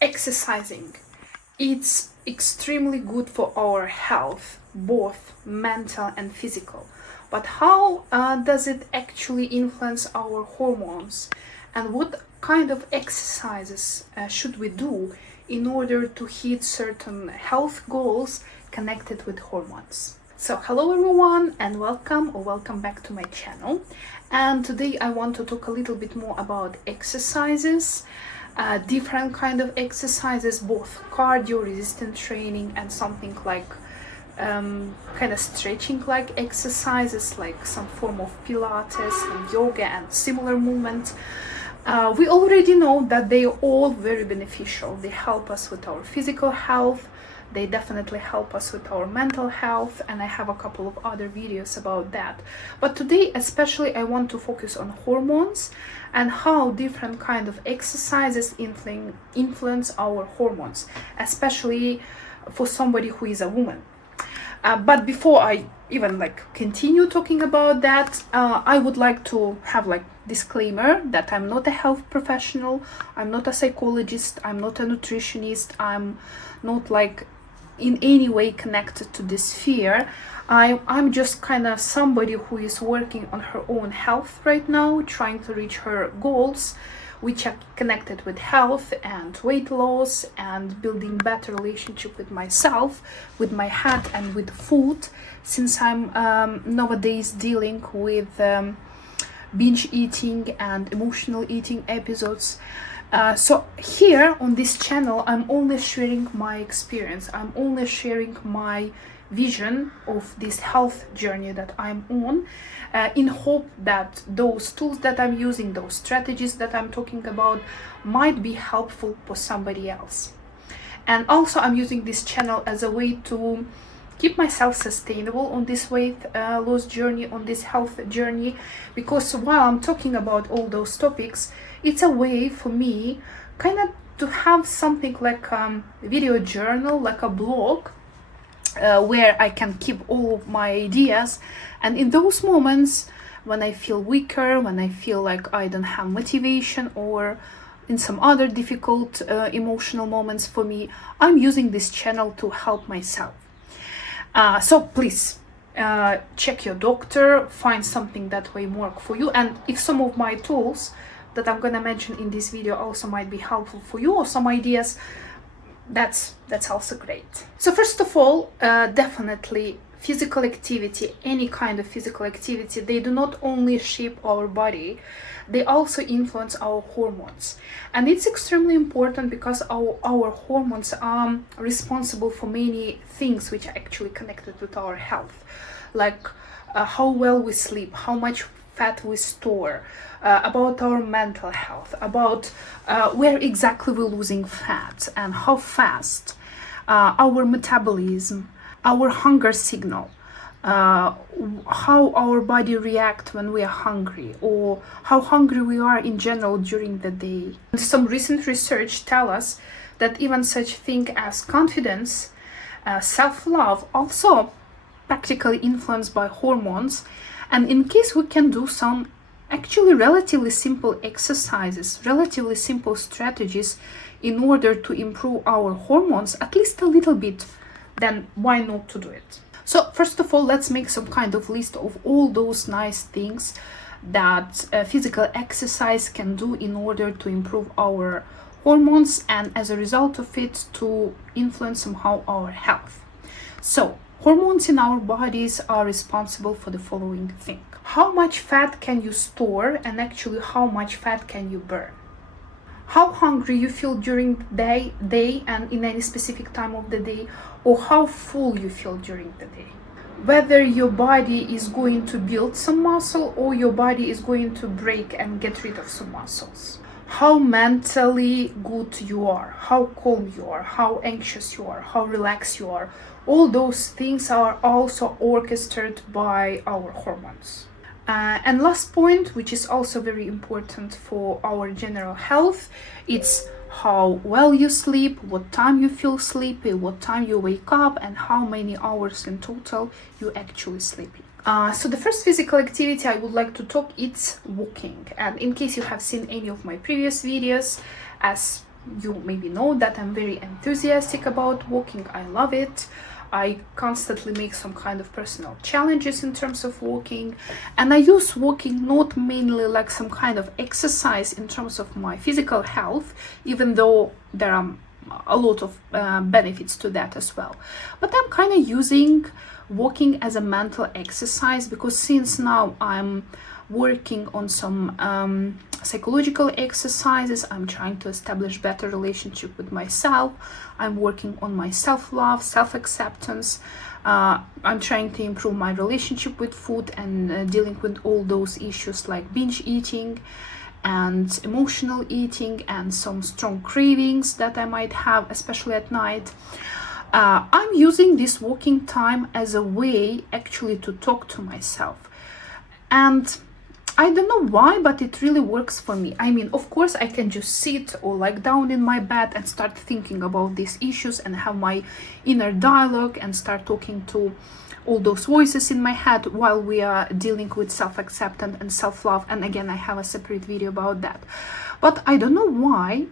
Exercising. It's extremely good for our health, both mental and physical. But how does it actually influence our hormones? And what kind of exercises should we do in order to hit certain health goals connected with hormones? So hello everyone and welcome back to my channel. And today I want to talk a little bit more about exercises, different kind of exercises, both cardio resistant training and something like kind of stretching like exercises, like some form of Pilates and yoga and similar movements. We already know that they are all very beneficial. They help us with our physical health. They definitely help us with our mental health, and I have a couple of other videos about that. But today especially I want to focus on hormones and how different kind of exercises influence our hormones, especially for somebody who is a woman. But before I even continue talking about that, I would like to have disclaimer that I'm not a health professional, I'm not a psychologist, I'm not a nutritionist, I'm not in any way connected to this sphere. I'm just kind of somebody who is working on her own health right now, trying to reach her goals, which are connected with health and weight loss and building better relationship with myself, with my health and with food, since I'm nowadays dealing with binge eating and emotional eating episodes. So here on this channel, I'm only sharing my experience. I'm only sharing my vision of this health journey that I'm on, in hope that those tools that I'm using, those strategies that I'm talking about, might be helpful for somebody else. And also I'm using this channel as a way to keep myself sustainable on this weight loss journey, on this health journey, because while I'm talking about all those topics, it's a way for me kind of to have something like a video journal, like a blog, where I can keep all of my ideas. And in those moments when I feel weaker, when I feel like I don't have motivation, or in some other difficult emotional moments for me, I'm using this channel to help myself. So please check your doctor, find something that way work for you. And if some of my tools that I'm gonna mention in this video also might be helpful for you, or some ideas, that's also great. So first of all, definitely physical activity, any kind of physical activity, they do not only shape our body, they also influence our hormones. And it's extremely important because our hormones are responsible for many things which are actually connected with our health, like how well we sleep, how much fat we store, about our mental health, about where exactly we're losing fat and how fast, our metabolism, our hunger signal, how our body reacts when we are hungry, or how hungry we are in general during the day. Some recent research tell us that even such thing as confidence, self-love, also practically influenced by hormones. And in case we can do some actually relatively simple exercises, relatively simple strategies in order to improve our hormones at least a little bit, then why not to do it? So first of all, let's make some kind of list of all those nice things that physical exercise can do in order to improve our hormones, and as a result of it to influence somehow our health. So hormones in our bodies are responsible for the following thing: how much fat can you store, and actually how much fat can you burn. How hungry you feel during the day and in any specific time of the day, or how full you feel during the day. Whether your body is going to build some muscle or your body is going to break and get rid of some muscles. How mentally good you are, how calm you are, how anxious you are, how relaxed you are. All those things are also orchestrated by our hormones. And last point, which is also very important for our general health, it's how well you sleep, what time you feel sleepy, what time you wake up, and how many hours in total you actually sleeping. So the first physical activity I would like to talk, it's walking. And in case you have seen any of my previous videos, as you maybe know that I'm very enthusiastic about walking. I love it. I constantly make some kind of personal challenges in terms of walking, and I use walking not mainly like some kind of exercise in terms of my physical health, even though there are a lot of benefits to that as well. But I'm kind of using walking as a mental exercise, because since now I'm working on some psychological exercises, I'm trying to establish better relationship with myself, I'm working on my self-love, self-acceptance, I'm trying to improve my relationship with food and dealing with all those issues like binge eating and emotional eating and some strong cravings that I might have, especially at night. I'm using this walking time as a way actually to talk to myself, and I don't know why, but it really works for me. I mean, of course, I can just sit or lie down in my bed and start thinking about these issues and have my inner dialogue and start talking to all those voices in my head while we are dealing with self-acceptance and self-love. And again, I have a separate video about that. But I don't know why.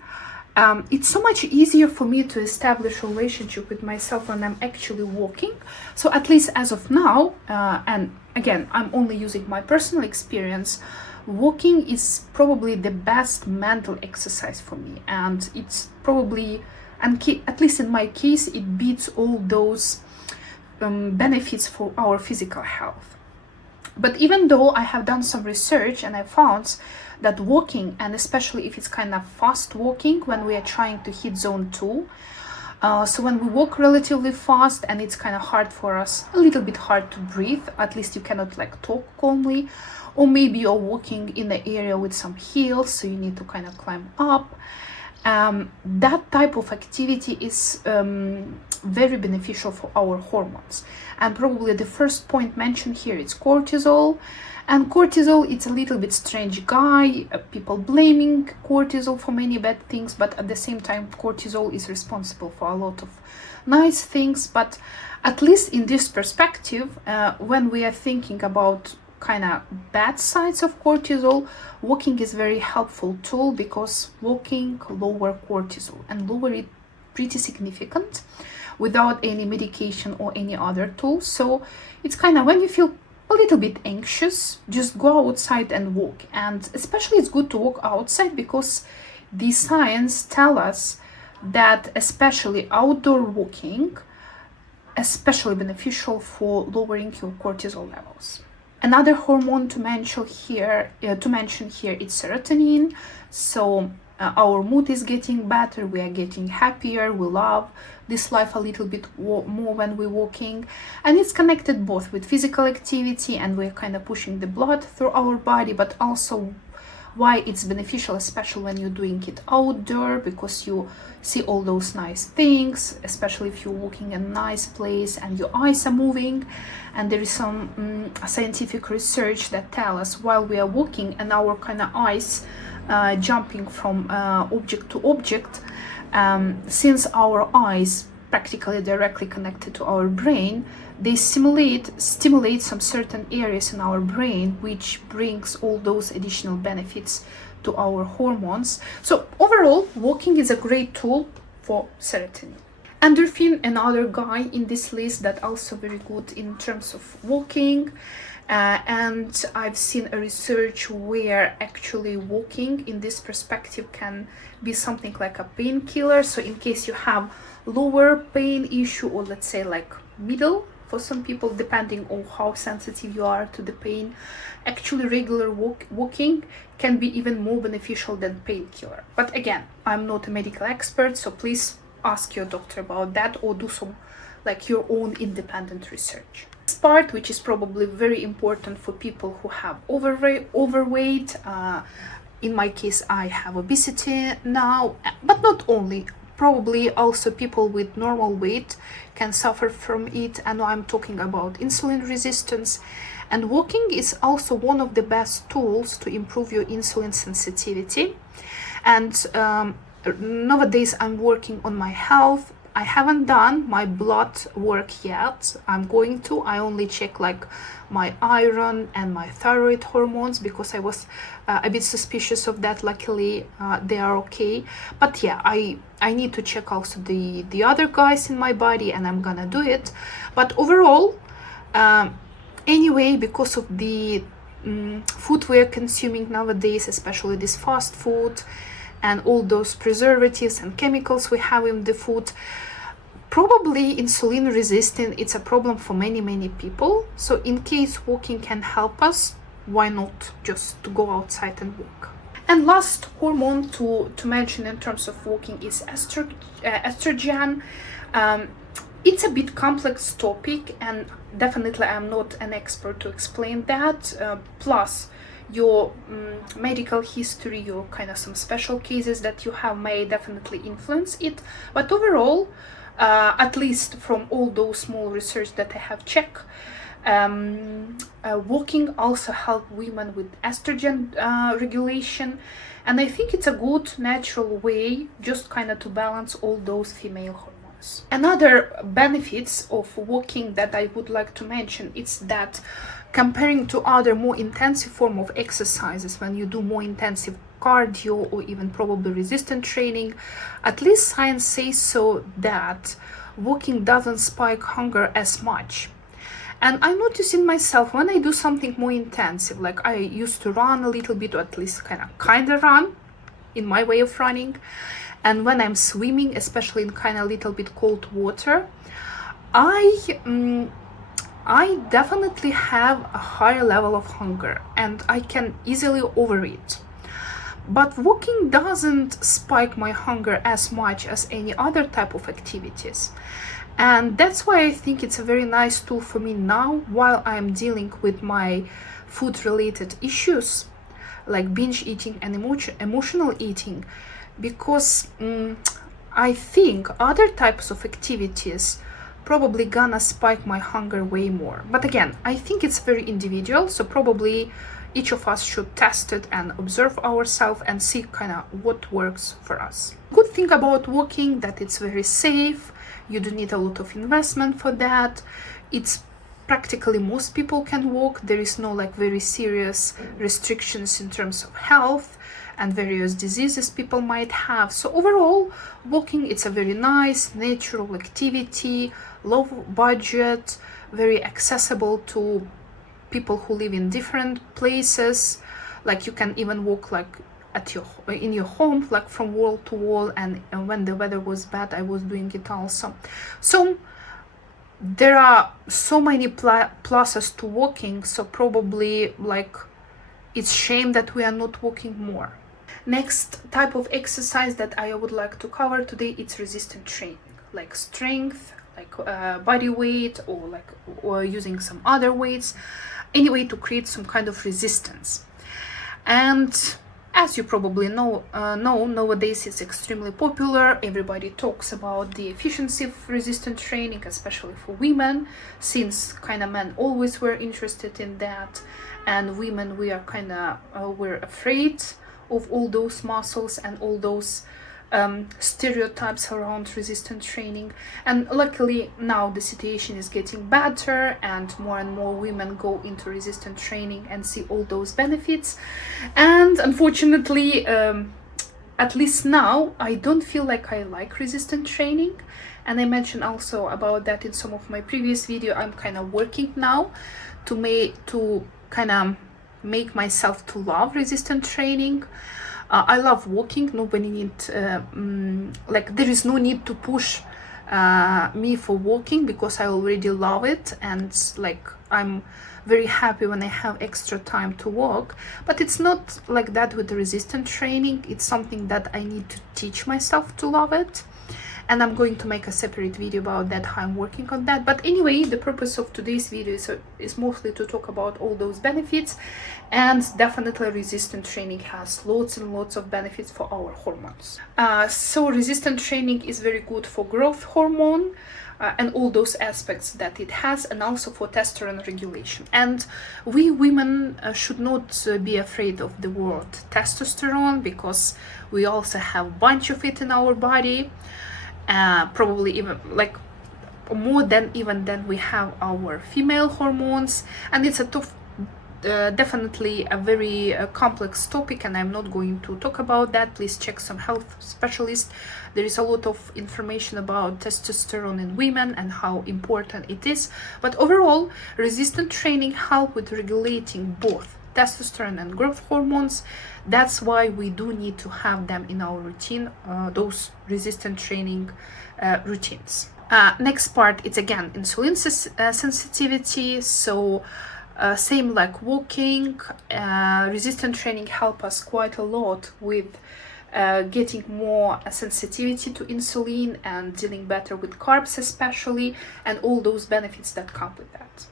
It's so much easier for me to establish a relationship with myself when I'm actually walking. So at least as of now, and again, I'm only using my personal experience, walking is probably the best mental exercise for me. And it's probably, and at least in my case, it beats all those benefits for our physical health. But even though I have done some research and I found that walking, and especially if it's kind of fast walking when we are trying to hit zone 2, so when we walk relatively fast and it's kind of hard for us, a little bit hard to breathe, at least you cannot like talk calmly, or maybe you're walking in the area with some hills, so you need to kind of climb up. That type of activity is very beneficial for our hormones. And probably the first point mentioned here is cortisol. And cortisol, it's a little bit strange guy. People blaming cortisol for many bad things, but at the same time, cortisol is responsible for a lot of nice things. But at least in this perspective, when we are thinking about kind of bad sides of cortisol, walking is very helpful tool, because walking lower cortisol and lower it pretty significant without any medication or any other tools. So it's kind of when you feel a little bit anxious, just go outside and walk. And especially it's good to walk outside because the science tell us that especially outdoor walking especially beneficial for lowering your cortisol levels. Another hormone to mention here is serotonin. So our mood is getting better, we are getting happier, we love this life a little bit more when we're walking, and it's connected both with physical activity and we're kind of pushing the blood through our body, but also why it's beneficial, especially when you're doing it outdoor, because you see all those nice things, especially if you're walking in a nice place and your eyes are moving. And there is some scientific research that tell us while we are walking and our kind of eyes jumping from object to object, since our eyes practically directly connected to our brain, they stimulate some certain areas in our brain, which brings all those additional benefits to our hormones. So overall, walking is a great tool for serotonin. Endorphin, another guy in this list that also very good in terms of walking. And I've seen a research where actually walking in this perspective can be something like a painkiller. So in case you have lower pain issue, or let's say like middle for some people, depending on how sensitive you are to the pain, actually regular walking can be even more beneficial than painkiller. But again, I'm not a medical expert, so please ask your doctor about that or do some like your own independent research. This part, which is probably very important for people who have overweight, in my case I have obesity now, but not only, probably also people with normal weight can suffer from it, and I'm talking about insulin resistance. And walking is also one of the best tools to improve your insulin sensitivity. And nowadays I'm working on my health. I haven't done my blood work yet. I'm going to. I only check like my iron and my thyroid hormones because I was a bit suspicious of that. Luckily, they are okay. But yeah, I need to check also the other guys in my body, and I'm gonna do it. But overall, anyway, because of the food we're consuming nowadays, especially this fast food and all those preservatives and chemicals we have in the food, probably insulin resistant, it's a problem for many people. So in case walking can help us, why not just to go outside and walk? And last hormone to mention in terms of walking is estrogen. It's a bit complex topic, and definitely I'm not an expert to explain that. Plus, your medical history, your kind of some special cases that you have may definitely influence it. But overall, at least from all those small research that I have checked, walking also help women with estrogen regulation, and I think it's a good natural way just kind of to balance all those female hormones. Another benefits of walking that I would like to mention is that comparing to other more intensive form of exercises, when you do more intensive cardio or even probably resistance training, at least science says so that walking doesn't spike hunger as much. And I notice in myself when I do something more intensive, like I used to run a little bit, or at least kind of run in my way of running, and when I'm swimming, especially in kind of little bit cold water, I definitely have a higher level of hunger and I can easily overeat. But walking doesn't spike my hunger as much as any other type of activities. And that's why I think it's a very nice tool for me now while I'm dealing with my food-related issues like binge eating and emotional eating, because I think other types of activities probably gonna spike my hunger way more. But again, I think it's very individual, so probably each of us should test it and observe ourselves and see kind of what works for us. Good thing about walking that it's very safe. You don't need a lot of investment for that. It's practically most people can walk. There is no like very serious restrictions in terms of health and various diseases people might have. So overall, walking, it's a very nice natural activity, low budget, very accessible to people who live in different places. Like you can even walk like in your home, like from wall to wall, and when the weather was bad, I was doing it also. So there are so many pluses to walking, so probably like it's shame that we are not walking more. Next type of exercise that I would like to cover today, it's resistance training, like strength, like body weight, or using some other weights, anyway, to create some kind of resistance. And as you probably know, nowadays it's extremely popular. Everybody talks about the efficiency of resistance training, especially for women, since kind of men always were interested in that, and women, we are kind of we're afraid of all those muscles and all those stereotypes around resistance training. And luckily now the situation is getting better, and more women go into resistance training and see all those benefits. And unfortunately, at least now, I don't feel like I like resistance training, and I mentioned also about that in some of my previous video. I'm kind of working now to kind of make myself to love resistance training. I love walking. Nobody need like there is no need to push me for walking, because I already love it, and like I'm very happy when I have extra time to walk. But it's not like that with the resistance training. It's something that I need to teach myself to love it, and I'm going to make a separate video about that, how I'm working on that. But anyway, the purpose of today's video is mostly to talk about all those benefits, and definitely resistance training has lots and lots of benefits for our hormones. So resistance training is very good for growth hormone and all those aspects that it has, and also for testosterone regulation. And we women should not be afraid of the word testosterone, because we also have a bunch of it in our body. probably even like more than even than we have our female hormones. And it's a tough definitely a very complex topic, and I'm not going to talk about that. Please check some health specialist. There is a lot of information about testosterone in women and how important it is. But overall, resistance training help with regulating both testosterone and growth hormones. That's why we do need to have them in our routine, those resistance training routines. Next part, it's again insulin sensitivity. So same like walking, resistance training help us quite a lot with getting more sensitivity to insulin and dealing better with carbs especially, and all those benefits that come with that.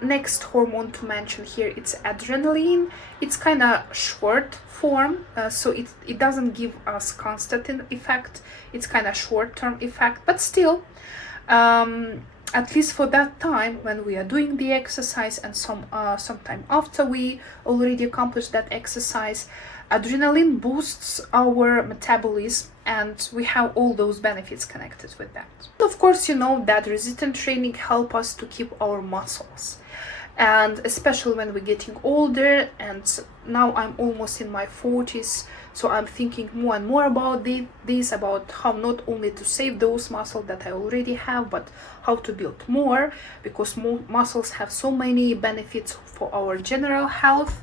Next hormone to mention here, it's adrenaline. It's kind of short form, so it doesn't give us constant effect. It's kind of short-term effect, but still at least for that time when we are doing the exercise and sometime after we already accomplished that exercise, adrenaline boosts our metabolism, and we have all those benefits connected with that. Of course, you know that resistance training help us to keep our muscles, and especially when we're getting older, and now I'm almost in my 40s, so I'm thinking more and more about this, about how not only to save those muscles that I already have, but how to build more, because more muscles have so many benefits for our general health.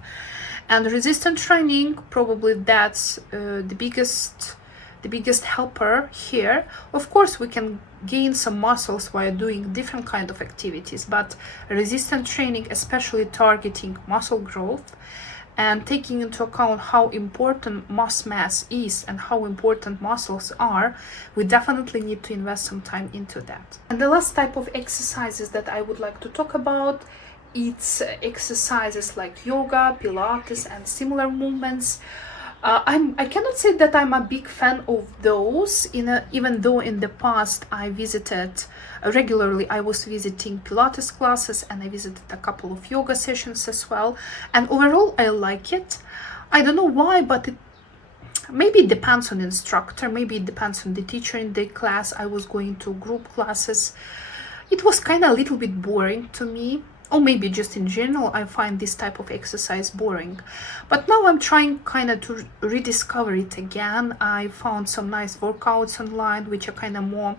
And resistance training, probably that's the biggest helper here. Of course, we can gain some muscles while doing different kind of activities, but resistance training, especially targeting muscle growth and taking into account how important muscle mass is and how important muscles are, we definitely need to invest some time into that. And the last type of exercises that I would like to talk about, it's exercises like yoga, Pilates, and similar movements. I cannot say that I'm a big fan of those, even though in the past I visited regularly. I was visiting Pilates classes and I visited a couple of yoga sessions as well. And overall, I like it. I don't know why, but maybe it depends on the instructor. Maybe it depends on the teacher in the class. I was going to group classes. It was kind of a little bit boring to me. Or maybe just in general, I find this type of exercise boring. But now I'm trying kind of to rediscover it again. I found some nice workouts online, which are kind of more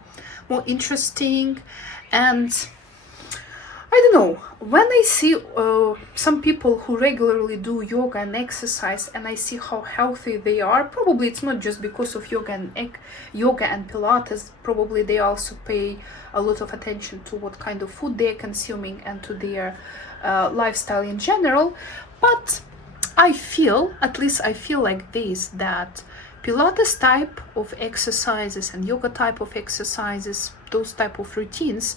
interesting. And I don't know, when I see some people who regularly do yoga and exercise, and I see how healthy they are, probably it's not just because of yoga and Pilates. Probably they also pay a lot of attention to what kind of food they're consuming and to their lifestyle in general. But I feel, at least I feel like this, that Pilates type of exercises and yoga type of exercises, those type of routines,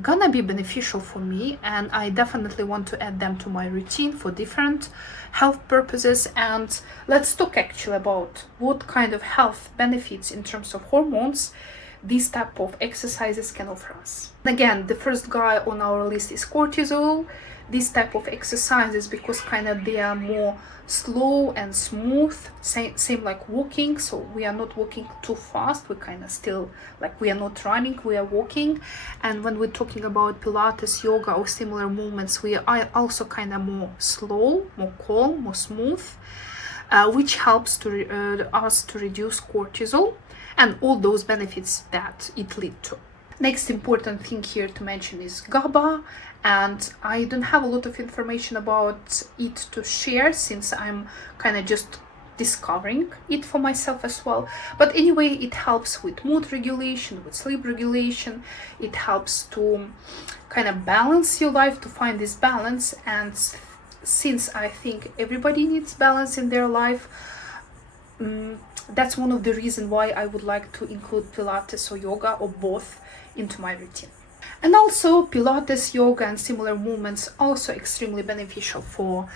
gonna be beneficial for me, and I definitely want to add them to my routine for different health purposes. And let's talk actually about what kind of health benefits in terms of hormones these type of exercises can offer us. Again, the first guy on our list is cortisol. These type of exercises, because kind of they are more slow and smooth, same like walking. So we are not walking too fast, we kind of still, like, we are not running, we are walking. And when we're talking about Pilates, yoga, or similar movements, we are also kind of more slow, more calm, more smooth, which helps to us to reduce cortisol and all those benefits that it leads to. Next important thing here to mention is GABA, and I don't have a lot of information about it to share since I'm kind of just discovering it for myself as well. But anyway, it helps with mood regulation, with sleep regulation. It helps to kind of balance your life, to find this balance. And since I think everybody needs balance in their life, that's one of the reasons why I would like to include Pilates or yoga or both into my routine. And also Pilates, yoga, and similar movements also extremely beneficial for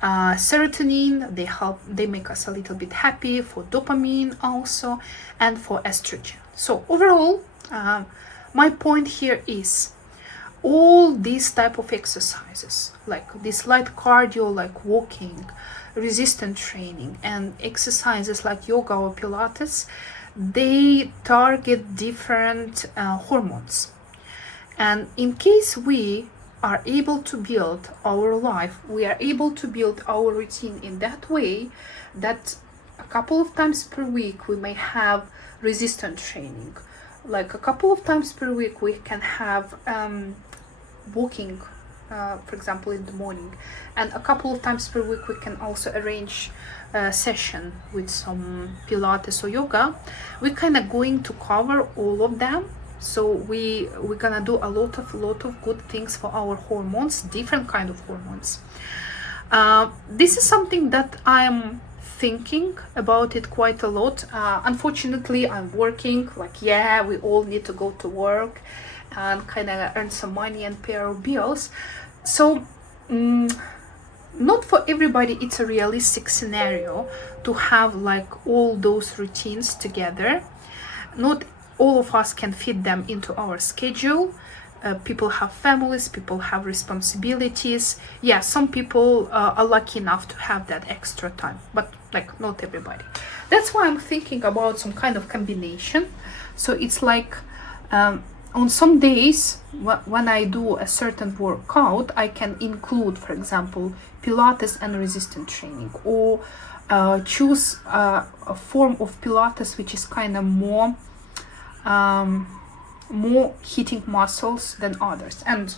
serotonin. They make us a little bit happy, for dopamine also, and for estrogen. So overall, my point here is all these type of exercises, like this light cardio, like walking, resistance training, and exercises like yoga or Pilates, they target different hormones. And in case we are able to build our life, we are able to build our routine in that way that a couple of times per week we may have resistance training. Like a couple of times per week we can have walking, for example, in the morning, and a couple of times per week we can also arrange a session with some Pilates or yoga. We're kind of going to cover all of them. So we're gonna do a lot of good things for our hormones, different kind of hormones. This is something that I'm thinking about it quite a lot. Unfortunately, I'm working. Like, yeah, we all need to go to work and kind of earn some money and pay our bills. So not for everybody it's a realistic scenario to have like all those routines together. Not all of us can fit them into our schedule. People have families, people have responsibilities. Yeah, some people are lucky enough to have that extra time, but like not everybody. That's why I'm thinking about some kind of combination. So it's like on some days when I do a certain workout, I can include, for example, Pilates and resistance training, or choose a form of Pilates which is kind of more hitting muscles than others. And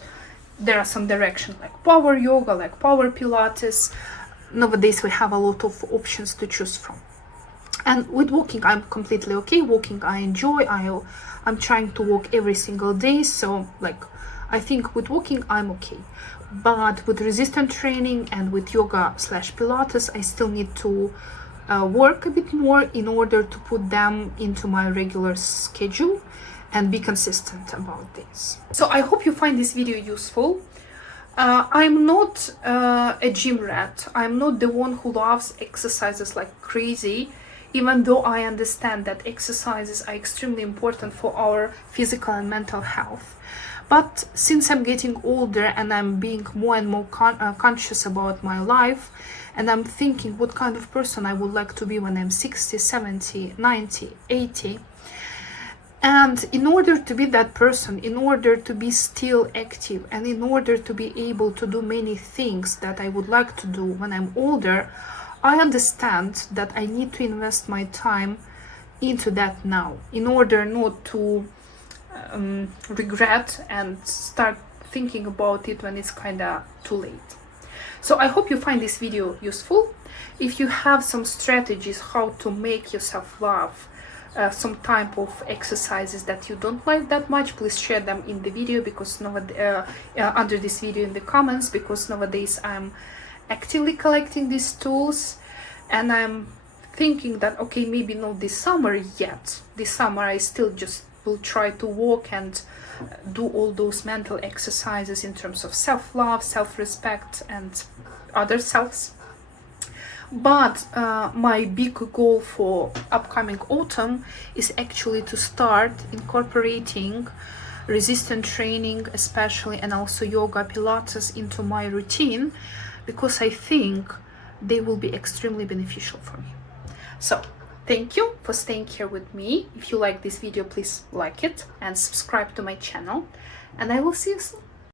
there are some directions like power yoga, like power Pilates. Nowadays we have a lot of options to choose from. And with walking, I'm completely okay. Walking, I enjoy. I'm trying to walk every single day. So like, I think with walking, I'm okay. But with resistance training and with yoga / Pilates, I still need to work a bit more in order to put them into my regular schedule and be consistent about this. So I hope you find this video useful. I'm not a gym rat. I'm not the one who loves exercises like crazy, even though I understand that exercises are extremely important for our physical and mental health. But since I'm getting older and I'm being more and more conscious about my life, and I'm thinking what kind of person I would like to be when I'm 60, 70, 90, 80. And in order to be that person, in order to be still active, and in order to be able to do many things that I would like to do when I'm older, I understand that I need to invest my time into that now, in order not to regret and start thinking about it when it's kind of too late. So I hope you find this video useful. If you have some strategies how to make yourself love some type of exercises that you don't like that much, please share them in the video, because under this video in the comments, because nowadays I'm actively collecting these tools, and I'm thinking that okay, maybe not this summer yet. This summer I still just will try to walk and do all those mental exercises in terms of self-love, self-respect, and other selves. But my big goal for upcoming autumn is actually to start incorporating resistance training, especially, and also yoga, Pilates into my routine, because I think they will be extremely beneficial for me. So thank you for staying here with me. If you like this video, please like it and subscribe to my channel, and I will see you soon.